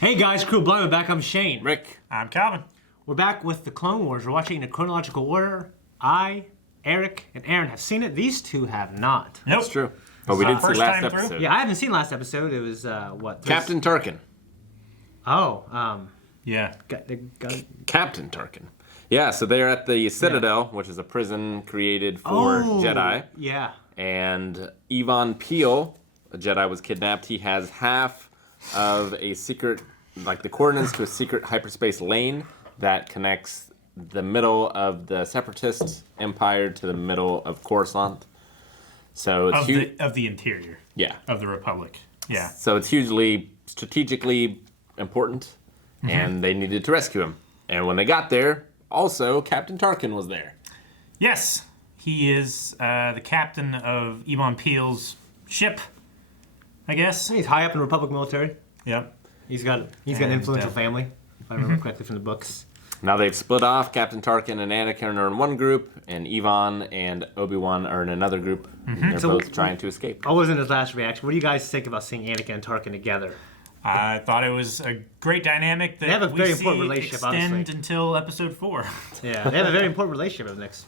Hey guys, Crew Blind, we're back. I'm Shane. Rick. I'm Calvin. We're back with the Clone Wars. We're watching in chronological order. I, Eric, and Aaron have seen it. These two have not. Nope. That's true. But we did see First last time through? episode. Yeah, I haven't seen last episode. It was, Captain Tarkin. Yeah. Captain Tarkin. Yeah, so they're at the Citadel, which is a prison created for Jedi. Yeah. And Yvonne Peel, a Jedi, was kidnapped. He has half of a secret, like the coordinates to a secret hyperspace lane that connects the middle of the Separatist Empire to the middle of Coruscant. So it's of the interior. Yeah. Of the Republic. Yeah. So it's hugely strategically important, and they needed to rescue him. And when they got there, also Captain Tarkin was there. Yes. He is the captain of Yvonne Peel's ship, I guess. He's high up in the Republic military. Yep. He's got an influential family, if I remember correctly from the books. Now they've split off. Captain Tarkin and Anakin are in one group, and Yvonne and Obi-Wan are in another group. And they're both trying to escape. I wasn't his last reaction. What do you guys think about seeing Anakin and Tarkin together? I thought it was a great dynamic that They have a we very see important relationship, extend obviously. until episode 4. Yeah, they have a very important relationship over the next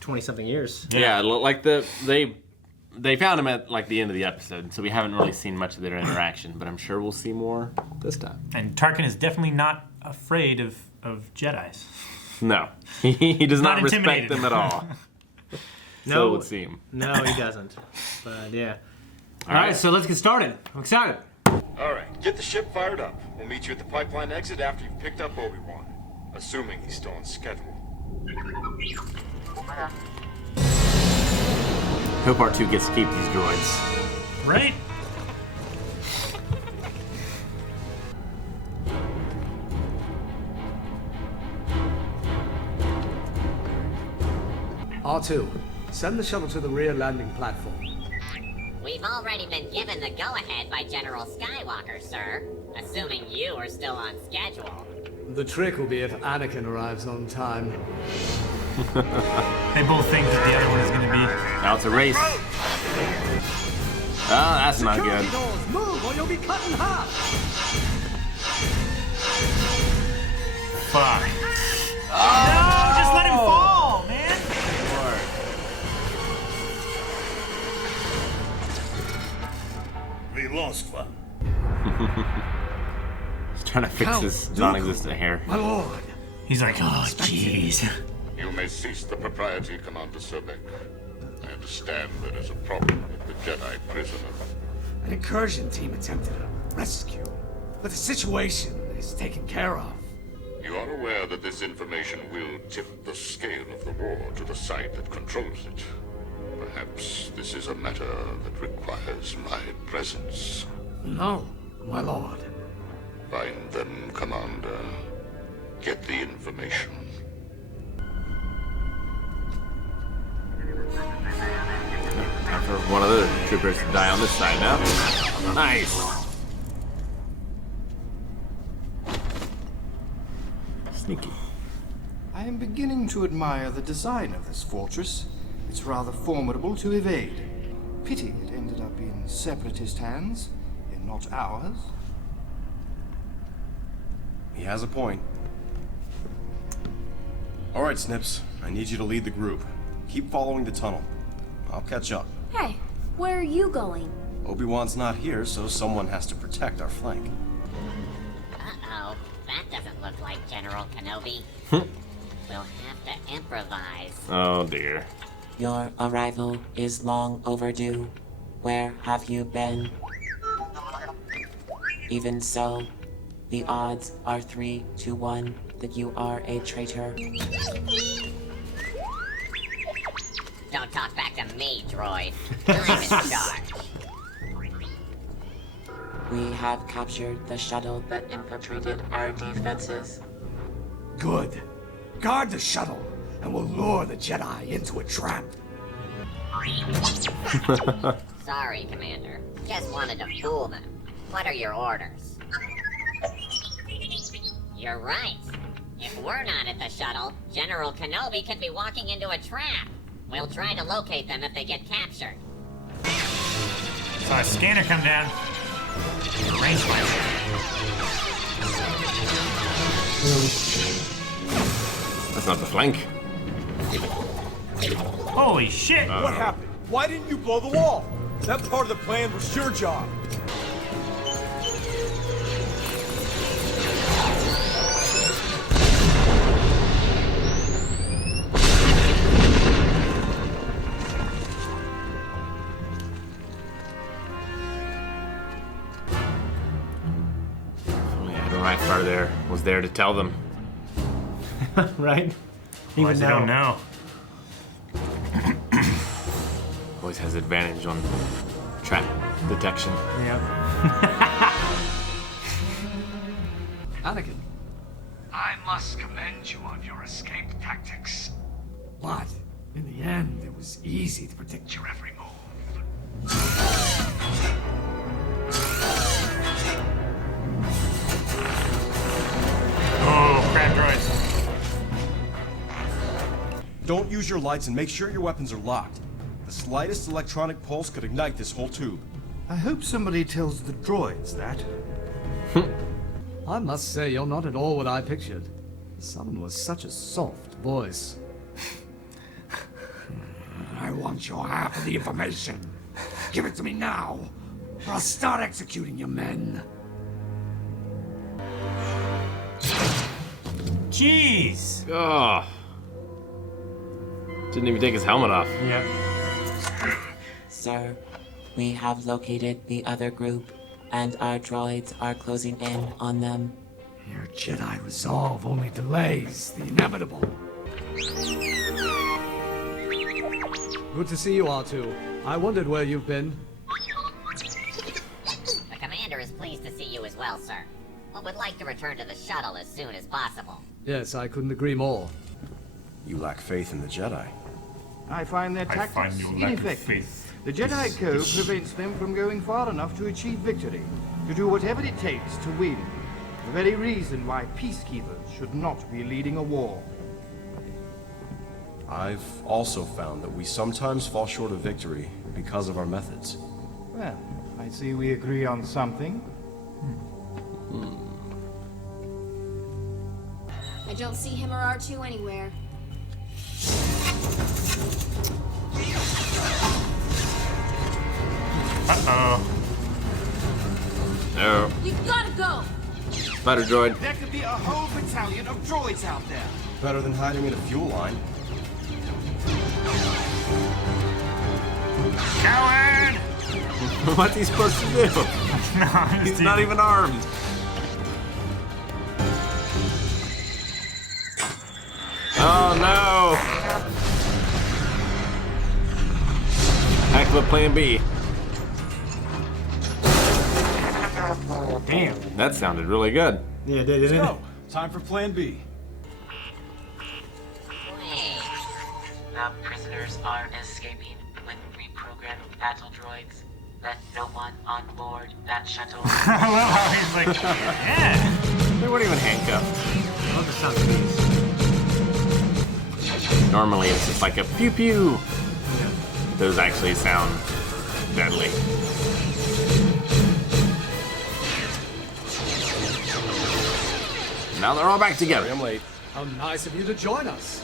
20-something years. Yeah, like they found him at like the end of the episode, so we haven't really seen much of their interaction. But I'm sure we'll see more this time. And Tarkin is definitely not afraid of Jedis. No, he does not respect intimidated. them at all. So it would seem. No, he doesn't. But yeah. All right, so let's get started. I'm excited. All right, get the ship fired up. We'll meet you at the pipeline exit after you've picked up Obi-Wan. Assuming he's still on schedule. Hope R2 gets to keep these droids. Right? R2, send the shuttle to the rear landing platform. We've already been given the go-ahead by General Skywalker, sir. Assuming you are still on schedule. The trick will be if Anakin arrives on time. They both think that the other one is going to be. Now it's a race. Oh, that's not good. Doors, move or you'll be cut in half! Fuck. No, just let him fall, man. We lost one. He's trying to fix his non-existent hair. My lord! He's like, oh, jeez. You may cease the propriety, Commander Sobek. I understand there is a problem with the Jedi prisoner. An incursion team attempted a rescue, but the situation is taken care of. You are aware that this information will tip the scale of the war to the side that controls it. Perhaps this is a matter that requires my presence. No, my lord. Find them, Commander. Get the information. Time for one of the troopers to die on this side now. Nice. Sneaky. I am beginning to admire the design of this fortress. It's rather formidable to evade. Pity it ended up in Separatist hands, and not ours. He has a point. All right, Snips. I need you to lead the group. Keep following the tunnel. I'll catch up. Hey, where are you going? Obi-Wan's not here, so someone has to protect our flank. Uh-oh, that doesn't look like General Kenobi. We'll have to improvise. Oh dear. Your arrival is long overdue. Where have you been? Even so, the odds are 3 to 1 that you are a traitor. Don't talk back to me, droid. I'm in charge. We have captured the shuttle that infiltrated our defenses. Good. Guard the shuttle, and we'll lure the Jedi into a trap. Sorry, Commander. Just wanted to fool them. What are your orders? You're right. If we're not at the shuttle, General Kenobi could be walking into a trap. We'll try to locate them if they get captured. Saw a scanner come down. Range fire. That's not the flank. Holy shit! What happened? Why didn't you blow the wall? That part of the plan was your job. Only I had a right star there. Was there to tell them. Right? Otherwise they don't know. Always has advantage on trap detection. Yeah. Anakin, I must commend you on your escape tactics. But in the end, it was easy to predict your every move. Oh, crap droids. Don't use your lights and make sure your weapons are locked. The slightest electronic pulse could ignite this whole tube. I hope somebody tells the droids that. I must say, you're not at all what I pictured. Someone with such a soft voice. I want your half of the information. Give it to me now, or I'll start executing your men. Jeez! Oh. Didn't even take his helmet off. Yeah. Sir, we have located the other group, and our droids are closing in on them. Your Jedi resolve only delays the inevitable. Good to see you, R2. I wondered where you've been. The commander is pleased to see you as well, sir, but would like to return to the shuttle as soon as possible. Yes, I couldn't agree more. You lack faith in the Jedi. I find their I find tactics your lack of ineffective. faith. The Jedi Code prevents them from going far enough to achieve victory, to do whatever it takes to win. The very reason why peacekeepers should not be leading a war. I've also found that we sometimes fall short of victory because of our methods. Well, I see we agree on something. I don't see him or R2 anywhere. Uh-oh. No. You gotta go! Spider droid. There could be a whole battalion of droids out there. Better than hiding in a fuel line. Coward! What's he supposed to do? No, He's not even armed. Oh no! Heck of a plan B. Damn. That sounded really good. Yeah, it did, didn't it? Go. Time for Plan B. Wait. The prisoners are escaping with reprogrammed battle droids. Let no one on board that shuttle. I love how he's like, yeah. They weren't even handcuffed. Love the sound of these. Normally it's just like a pew pew. Those actually sound deadly. Now they're all back together. I'm late. How nice of you to join us.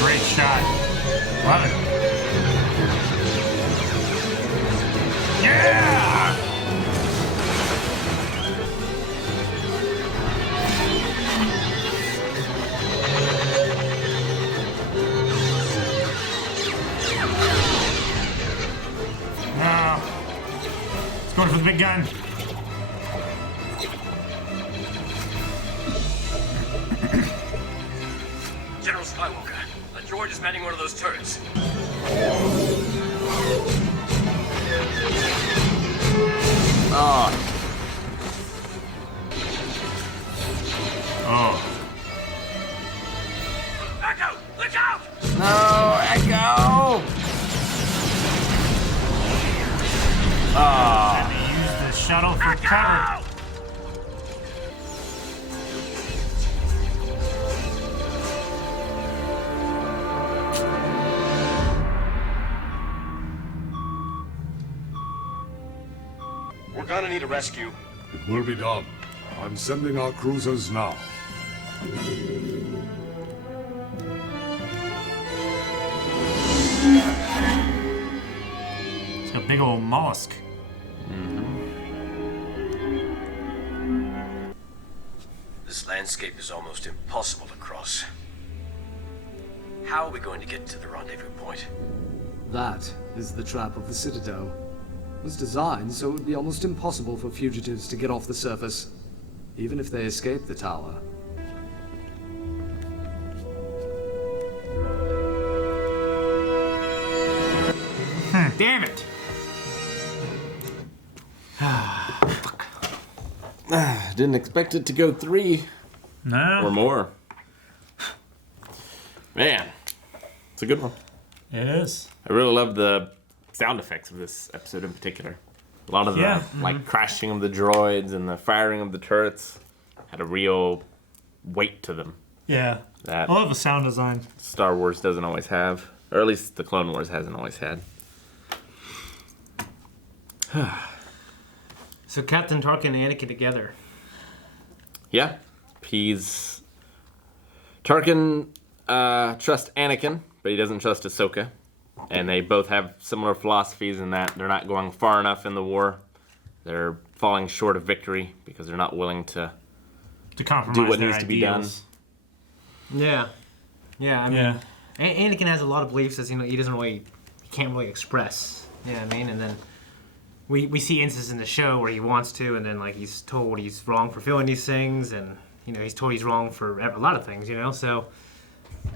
Great shot. Love it. Yeah! No. It's going for the big gun. General Skywalker, a droid is manning one of those turrets. Oh. Oh. Echo, look out! No, Echo! Oh. Had to use the shuttle for cover. We're gonna need a rescue. It will be done. I'm sending our cruisers now. It's a big old mollusk. This landscape is almost impossible to cross. How are we going to get to the rendezvous point? That is the trap of the Citadel. It was designed so it would be almost impossible for fugitives to get off the surface, even if they escape the tower. Damn it! Didn't expect it to go 3 or more. Man, it's a good one. It is. I really love the sound effects of this episode in particular. A lot of the like crashing of the droids and the firing of the turrets had a real weight to them. Yeah. That I love the sound design. Star Wars doesn't always have, or at least the Clone Wars hasn't always had. So Captain Tarkin and Anakin together. Yeah, Tarkin trusts Anakin, but he doesn't trust Ahsoka. And they both have similar philosophies in that they're not going far enough in the war. They're falling short of victory because they're not willing to compromise do what their needs to be done. Yeah. Yeah, I mean, Anakin has a lot of beliefs that he doesn't really, he can't really express. You know what I mean? And then we see instances in the show where he wants to, and then like he's told he's wrong for feeling these things, and he's told he's wrong for a lot of things. So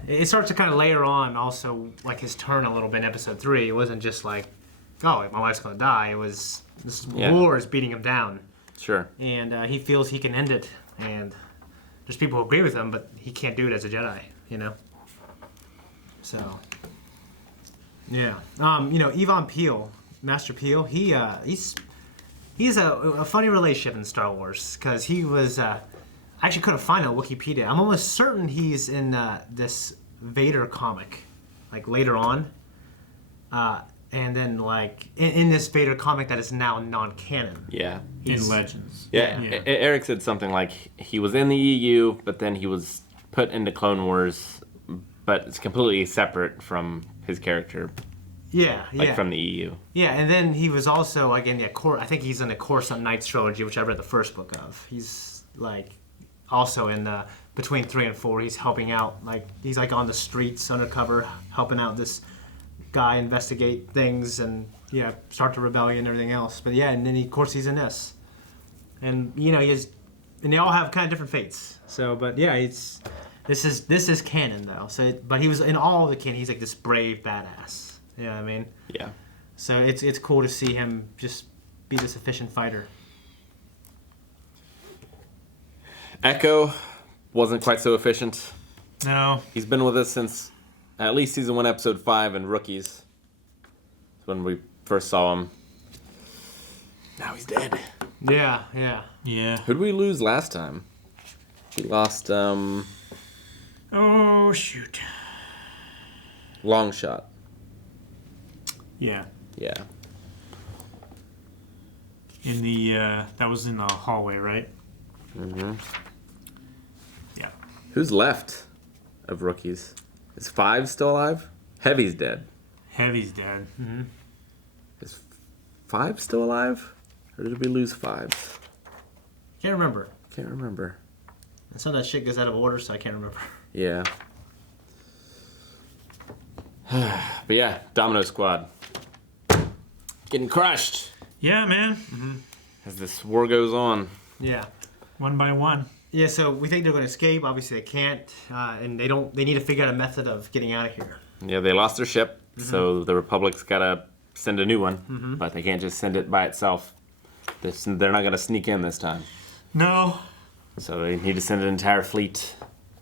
it starts to kind of layer on also like his turn a little bit in episode 3. It wasn't just like, oh, my wife's gonna die. It was this war is beating him down. Sure. And he feels he can end it, and there's people who agree with him, but he can't do it as a Jedi. So yeah. Yvonne Peele, Master Peele, he's a funny relationship in Star Wars because he was. I actually couldn't find it on Wikipedia. I'm almost certain he's in this Vader comic, like later on. And then like in this Vader comic that is now non-canon. Yeah. In Legends. Yeah. Eric said something like he was in the EU, but then he was put into Clone Wars, but it's completely separate from his character. Yeah, like from the EU. Yeah, and then he was also like in the I think he's in the Coruscant Nights trilogy, which I read the first book of. He's like also in the between 3 and 4. He's helping out, like he's like on the streets undercover, helping out this guy investigate things and start the rebellion and everything else. But yeah, and then of course he's in this, and he is, and they all have kind of different fates. So, but yeah, this is canon though. So, but he was in all of the canon. He's like this brave badass. You know what I mean? Yeah. So it's cool to see him just be this efficient fighter. Echo wasn't quite so efficient. No. He's been with us since at least season 1, episode 5, and Rookies. That's when we first saw him. Now he's dead. Yeah. Who'd we lose last time? We lost, oh, shoot. Long Shot. Yeah. Yeah. In the, that was in the hallway, right? Mm-hmm. Yeah. Who's left of Rookies? Is 5 still alive? Heavy's dead. Heavy's dead. Mm-hmm. Is 5 still alive? Or did we lose 5? Can't remember. And some of that shit goes out of order, so I can't remember. Yeah. But yeah, Domino Squad. Getting crushed. Yeah, man. Mm-hmm. As this war goes on. Yeah. One by one. Yeah, so we think they're going to escape. Obviously, they can't, and they need to figure out a method of getting out of here. Yeah, they lost their ship, so the Republic's got to send a new one, but they can't just send it by itself. They're not going to sneak in this time. No. So they need to send an entire fleet,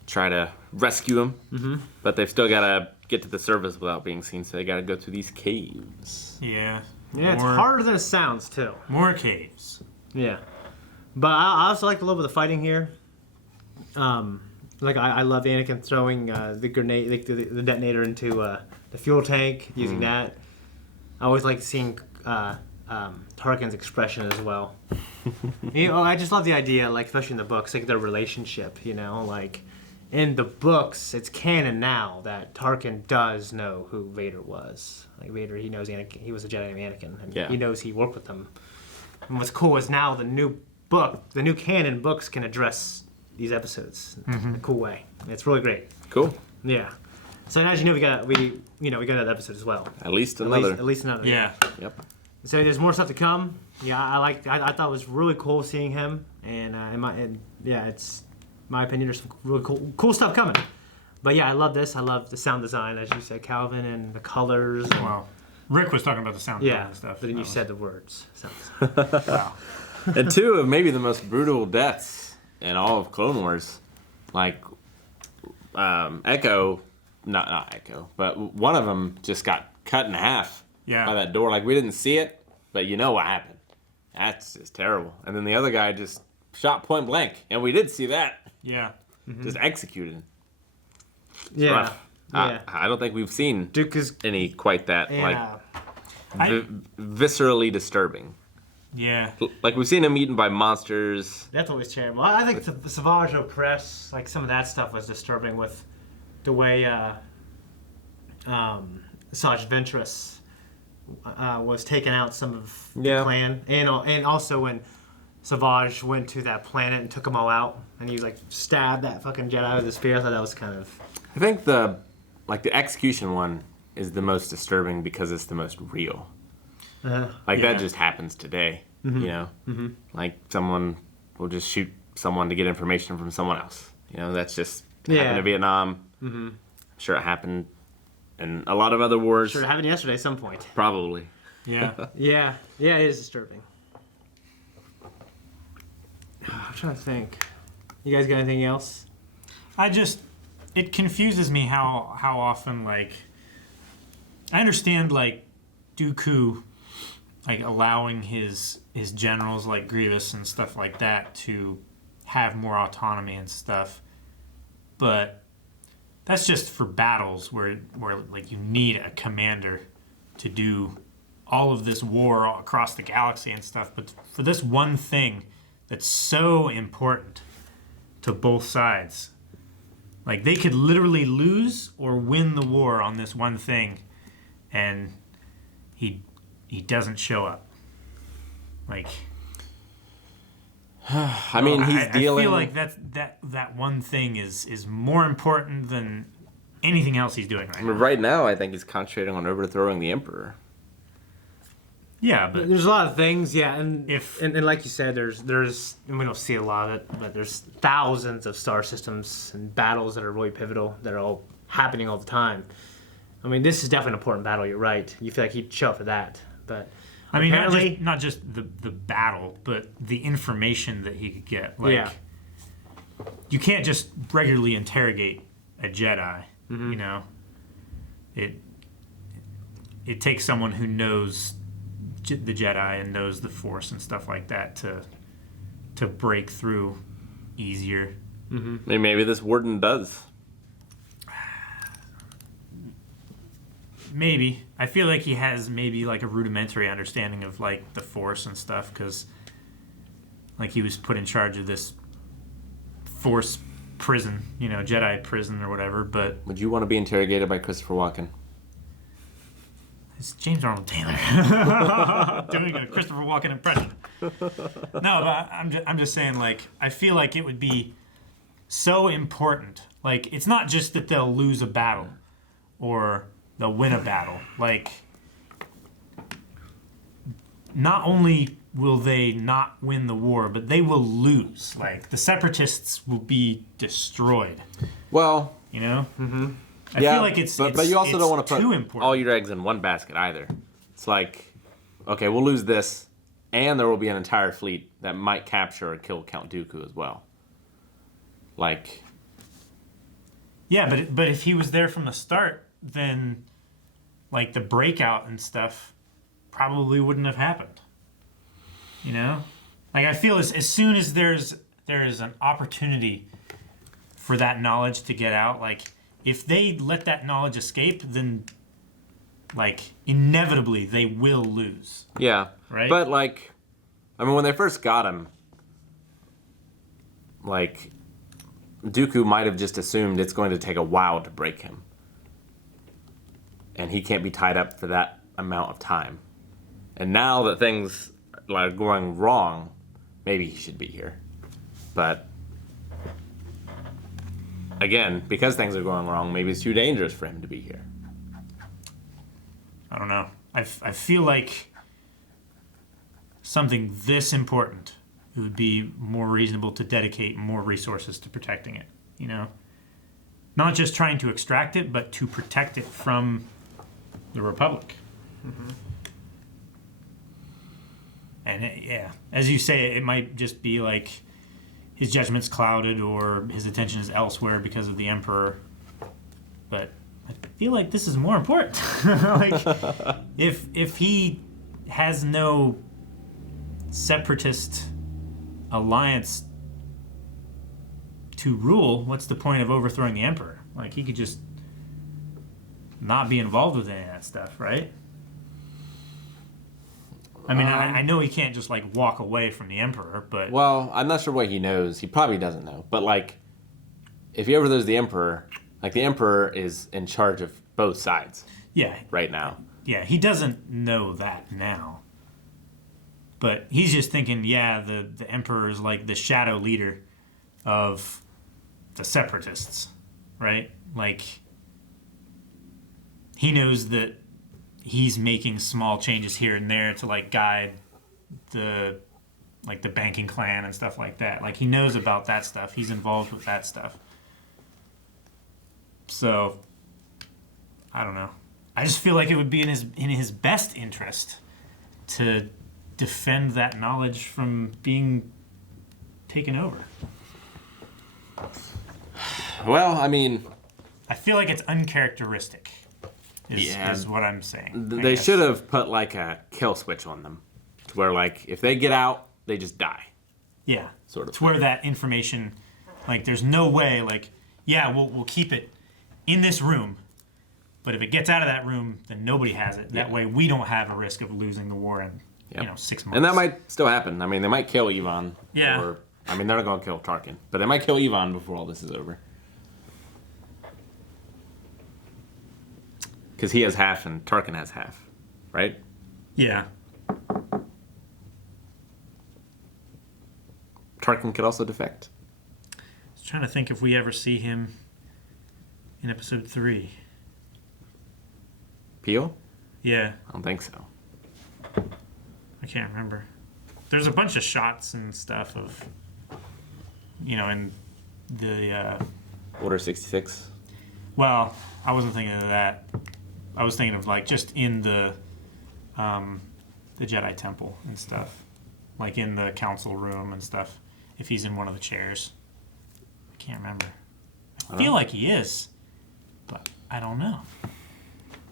try to rescue them, but they've still got to get to the surface without being seen, so they got to go through these caves. Yeah. Yeah, it's harder than it sounds, too. More caves. Yeah. But I also like a little bit of the fighting here. Like I love Anakin throwing the grenade, like the detonator into the fuel tank, using that. I always like seeing Tarkin's expression as well. I just love the idea, like especially in the books, like their relationship. Like in the books, it's canon now that Tarkin does know who Vader was. Like Vader, he knows Anakin. He was a Jedi named Anakin, and he knows he worked with them. And what's cool is now the new canon books can address these episodes in a cool way. It's really great. Cool. Yeah. So as you know, we got that episode as well. At least another. At least another. Yeah. Yep. So there's more stuff to come. Yeah, I thought it was really cool seeing him, and it's my opinion. There's some really cool stuff coming. But yeah, I love this. I love the sound design, as you said, Calvin, and the colors. Wow. Rick was talking about the sound design and stuff. But then you said the words. Sound design. Wow. And two of maybe the most brutal deaths in all of Clone Wars, like Echo, not Echo, but one of them just got cut in half by that door. Like we didn't see it, but you know what happened. That's just terrible. And then the other guy just shot point blank, and we did see that. Yeah. Just executed. It's yeah. rough. Yeah. I don't think we've seen any quite that viscerally disturbing. Yeah. Like we've seen him eaten by monsters. That's always terrible. I think the Savage Opress, like some of that stuff was disturbing with the way Savage Ventress was taking out some of the clan, and also when Savage went to that planet and took them all out, and he was like stabbed that fucking Jedi with the spear. I thought that was kind of. I think the execution one is the most disturbing because it's the most real. That just happens today, you know? Mm-hmm. Like someone will just shoot someone to get information from someone else. That's just happened in Vietnam. Mm-hmm. I'm sure it happened in a lot of other wars. Sure, it happened yesterday at some point. Probably. Yeah. Yeah, it is disturbing. I'm trying to think. You guys got anything else? It confuses me how often, like, I understand, like, Dooku, like, allowing his generals, like Grievous and stuff like that, to have more autonomy and stuff, but that's just for battles where like, you need a commander to do all of this war all across the galaxy and stuff, but for this one thing that's so important to both sides, like, they could literally lose or win the war on this one thing, and he doesn't show up. Like, I mean, he's dealing. I feel like that one thing is more important than anything else he's doing right now. Right now, I think he's concentrating on overthrowing the Emperor. Yeah, but there's a lot of things, and like you said, there's and we don't see a lot of it, but there's thousands of star systems and battles that are really pivotal that are all happening all the time. I mean, this is definitely an important battle. You're right. You feel like he'd show up for that, but I mean, not just the battle, but the information that he could get. Like, you can't just regularly interrogate a Jedi. Mm-hmm. You know, it takes someone who knows the Jedi and knows the Force and stuff like that to break through easier. Mm-hmm. I mean, maybe this Warden does. Maybe. I feel like he has maybe like a rudimentary understanding of like the Force and stuff, because like he was put in charge of this Force prison, Jedi prison or whatever. But would you want to be interrogated by Christopher Walken? It's James Arnold Taylor doing a Christopher Walken impression. No, but I'm just saying, like, I feel like it would be so important. Like, it's not just that they'll lose a battle or they'll win a battle. Like, not only will they not win the war, but they will lose. Like, the Separatists will be destroyed. Well, Mm-hmm. I feel like it's but you also don't want to put all your eggs in one basket either. It's like, okay, we'll lose this, and there will be an entire fleet that might capture or kill Count Dooku as well. Like, yeah, but if he was there from the start, then like the breakout and stuff probably wouldn't have happened. Like, I feel as soon as there is an opportunity for that knowledge to get out, like, if they let that knowledge escape, then, like, inevitably they will lose. Yeah. right? But like, I mean, when they first got him, like, Dooku might have just assumed it's going to take a while to break him. And he can't be tied up for that amount of time. And now that things are going wrong, maybe he should be here. But again, because things are going wrong, maybe it's too dangerous for him to be here. I don't know. I feel like something this important, it would be more reasonable to dedicate more resources to protecting it, you know? Not just trying to extract it, but to protect it from the Republic. Mm-hmm. And yeah, as you say, it might just be like his judgment's clouded or his attention is elsewhere because of the Emperor. But I feel like this is more important. Like, if he has no separatist alliance to rule, what's the point of overthrowing the Emperor? Like, he could just not be involved with any of that stuff, right? I mean, I know he can't just, like, walk away from the Emperor, but... Well, I'm not sure what he knows. He probably doesn't know. But, like, if he overthrows the Emperor, like, the Emperor is in charge of both sides. Yeah. Right now. Yeah, he doesn't know that now. But he's just thinking, yeah, the Emperor is, like, the shadow leader of the Separatists, right? Like, he knows that he's making small changes here and there to, like, guide the banking clan and stuff like that. Like, he knows about that stuff. He's involved with that stuff. So, I don't know. I just feel like it would be in his best interest to defend that knowledge from being taken over. Well, I mean... I feel like it's uncharacteristic. Is what I'm saying. They should have put, like, a kill switch on them. To where, like, if they get out, they just die. Yeah. Sort of. To where that information, like, there's no way, like, yeah, we'll keep it in this room. But if it gets out of that room, then nobody has it. That way we don't have a risk of losing the war in, 6 months. And that might still happen. I mean, they might kill Yvonne. Yeah. Or, I mean, they're not going to kill Tarkin. But they might kill Yvonne before all this is over. Because he has half and Tarkin has half, right? Yeah. Tarkin could also defect. I was trying to think if we ever see him in episode 3. Peel? Yeah. I don't think so. I can't remember. There's a bunch of shots and stuff of, in the... Order 66? Well, I wasn't thinking of that. I was thinking of, like, just in the Jedi Temple and stuff. Like, in the council room and stuff. If he's in one of the chairs. I can't remember. I feel like he is. But I don't know.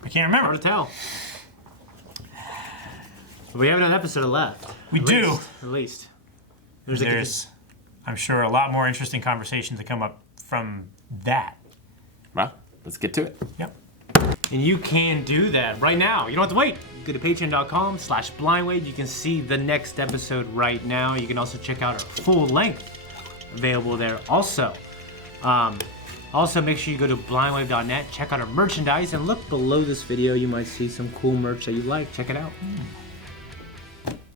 I can't remember. Hard to tell. We have another episode left. We do. At least. There's, I'm sure, a lot more interesting conversations to come up from that. Well, let's get to it. Yep. And you can do that right now. You don't have to wait. Go to patreon.com/blindwave. You can see the next episode right now. You can also check out our full length available there also. Also, make sure you go to blindwave.net, check out our merchandise, and look below this video. You might see some cool merch that you like. Check it out.